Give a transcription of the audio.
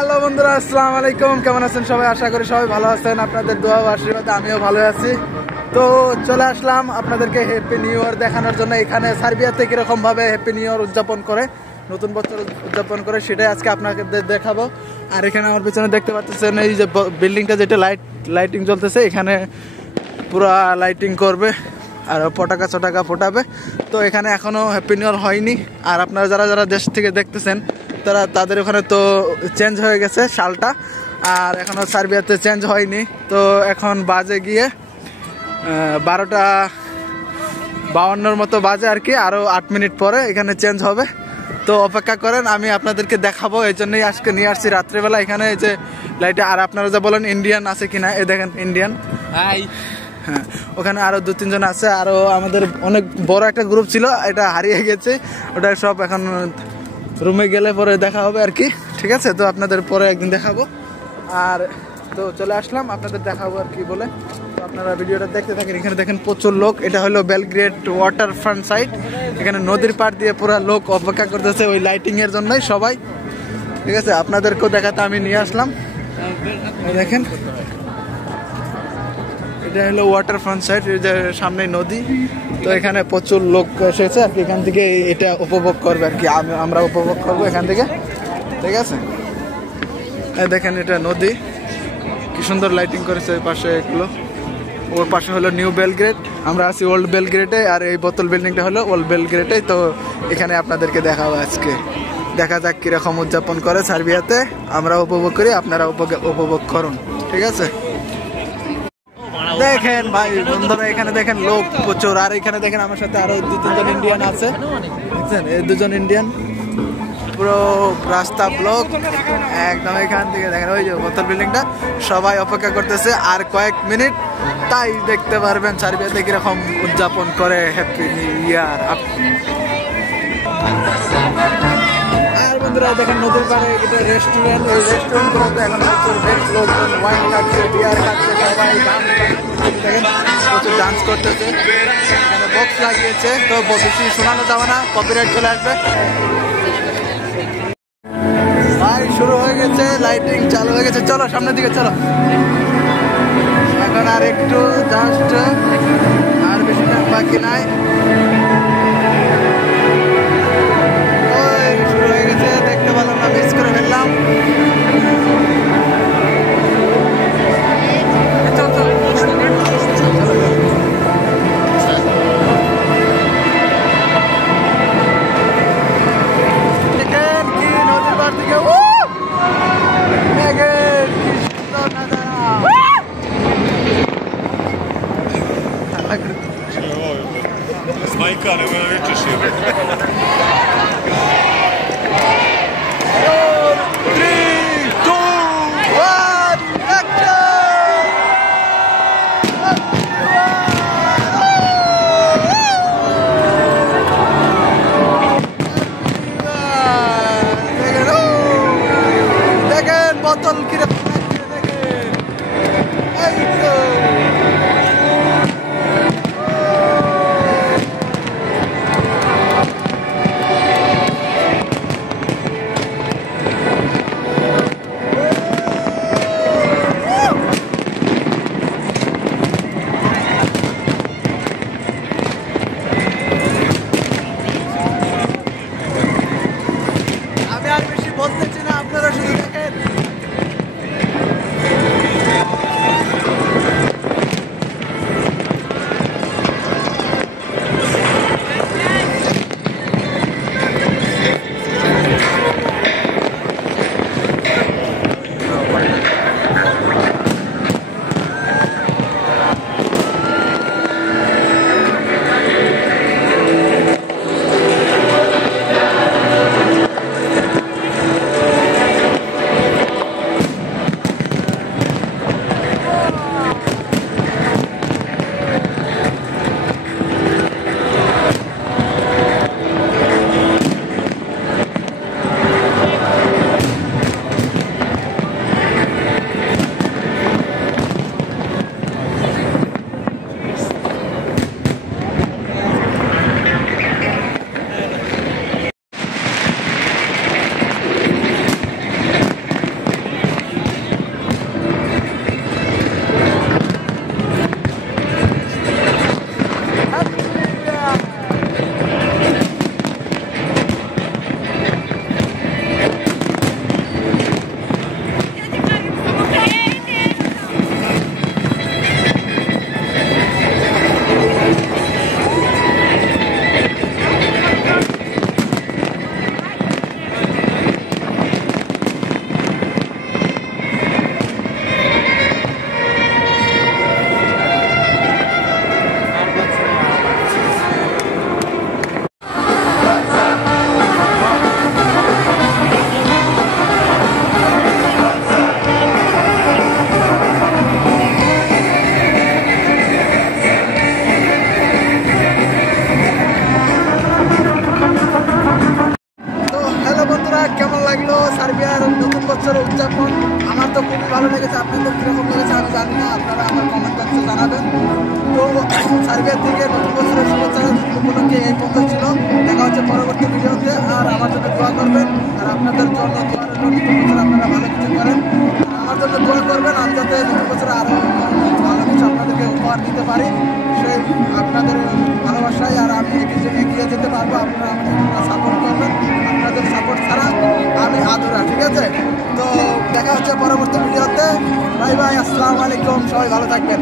Hello বন্ধুরা, আসসালামু আলাইকুম। কেমন আছেন সবাই? আশা করি সবাই ভালো আছেন। আপনাদের দোয়া ও আশীর্বাদে আমিও ভালো আছি। তো চলে আসলাম আপনাদেরকে হ্যাপি নিউ ইয়ার দেখানোর জন্য। এখানে সার্বিয়াতে কিরকম ভাবে হ্যাপি নিউ ইয়ার উদযাপন করে, নতুন বছর উদযাপন করে, সেটাই আজকে আপনাদের দেখাবো। আর এখানে আমার পিছনে দেখতে পাচ্ছেন এই যে বিল্ডিংটা, যেটা লাইটিং চলতেছে, এখানে পুরা লাইটিং করবে আর পটাকা চটাকা ফোটাবে। তো এখানে এখনো হ্যাপি নিউ ইয়ার হয়নি। আর আপনারা যারা যারা দেশ থেকে দেখতেছেন তাদের ওখানে তো চেঞ্জ হয়ে গেছে সালটা, আর এখনো সার্বিয়াতে চেঞ্জ হয়নি। তো এখন বাজে গিয়ে 12:52 মতো বাজে আর কি। আরও 8 মিনিট পরে এখানে চেঞ্জ হবে। তো অপেক্ষা করেন, আমি আপনাদেরকে দেখাবো। এই জন্যই আজকে নিয়ে আসছি রাত্রেবেলা এখানে এই যে লাইটে। আর আপনারা যা বলেন ইন্ডিয়ান আছে কিনা, এ দেখেন ইন্ডিয়ান। হ্যাঁ, ওখানে আরো 2-3 জন আছে। আরো আমাদের অনেক বড় একটা গ্রুপ ছিল, এটা হারিয়ে গেছে। ওটা সব এখন রুমে গেলে পরে দেখা হবে আর কি। ঠিক আছে, তো আপনাদের পরে একদিন দেখাবো। আর তো চলে আসলাম আপনাদের দেখাবো আর কি বলে। তো আপনারা ভিডিওটা দেখতে থাকেন। এখানে দেখেন প্রচুর লোক। এটা হলো বেলগ্রেড ওয়াটার ফ্রন্ট সাইড। এখানে নদীর পাড় দিয়ে পুরো লোক অপেক্ষা করতেছে ওই লাইটিং এর জন্যই সবাই। ঠিক আছে, আপনাদেরকেও দেখাতে আমি নিয়ে আসলাম। দেখেন, এটা হলো ওয়াটার ফ্রন্ট সাইড, এই যে সামনে নদী। তো এখানে প্রচুর লোক এসেছে আর কি। এখান থেকে এটা উপভোগ করবে আর কি, আমরা উপভোগ করবো এখান থেকে। ঠিক আছে, দেখেন এটা নদী, কি সুন্দর লাইটিং করেছে ওই পাশে এগুলো। ওর পাশে হলো নিউ বেলগ্রেড, আমরা আছি ওল্ড বেলগ্রেডে। আর এই বোতল বিল্ডিংটা হলো ওল্ড বেলগ্রেডে। তো এখানে আপনাদেরকে দেখাবো আজকে। দেখা যাক কিরকম উদযাপন করে সার্বিয়াতে। আমরা উপভোগ করি, আপনারা উপভোগ করুন। ঠিক আছে, দেখেন ভাই বন্ধুরা, এখানে দেখেন লোক প্রচুর। আর এখানে দেখেন আমার সাথে আরো 2-3 জন ইন্ডিয়ান আছে। দেখছেন, এই 2 জন ইন্ডিয়ান। পুরো রাস্তা ব্লক একদম। এখান থেকে দেখেন ওই যে বোতল বিল্ডিংটা। সবাই অপেক্ষা করতেছে আর কয়েক মিনিট, তাই দেখতে পারবেন সার্বিয়াতে কিরকম উদযাপন করে হ্যাপি নিউ ইয়ার। আর বন্ধুরা দেখেন নদীর পাড়ে এটা রেস্টুরেন্ট। এই রেস্টুরেন্টগুলোতে এখন প্রচুর লোকজন ওয়াইন খাচ্ছে, বিয়ার খাচ্ছে, সবাই দেখেন প্রচুর ডান্স করতেছে। এখানে বক্স লাগিয়েছে, তো বেশি শোনানো যাবে না, কপিরাইট চলে আসবে। ভাই শুরু হয়ে গেছে, লাইটিং চালু হয়ে গেছে। চলো সামনের দিকে চলো। এখন আর একটু জাস্ট, আর বেশি টাইম বাকি নাই। শুরু হয়ে গেছে, দেখতে পেলাম না, মিস করে ফেললাম। Majka, ne moja veće šire. 3, 2, 1, দেখেন বোতল কিরকম দেখেন। এই তো বলতেছি না, আপনারা শুধু দেখেন। উদযাপন আমার তো খুবই ভালো লেগেছে। আপনাদের কীরকম লেগেছে আমি জানি না, আপনারা আমার কমেন্ট বক্সে জানাবেন। তো সার্বিয়ার থেকে নতুন বছরের শুভেচ্ছা উপলক্ষে এই পর্যন্ত ছিল। দেখা হচ্ছে পরবর্তী ভিডিওতে। আর আমার জন্য দোয়া করবেন, আর আপনাদের জন্য দোয়ার জন্য নতুন বছর আপনারা ভালো কিছু করেন। আমার জন্য দোয়া করবেন, আমি যাতে নতুন বছরে আরও ভালো কিছু আপনাদেরকে উপহার দিতে পারি, সেই আপনাদের ভালোবাসায় আর আমি এগিয়ে যেতে পারবো। আপনারা আমাকে সাপোর্ট করবেন, আপনাদের সাপোর্ট ছাড়া আমি আধুরা। ঠিক আছে, তো দেখা হচ্ছে পরবর্তী ভিডিওতে। বাই বাই, আসসালামু আলাইকুম, সবাই ভালো থাকবেন।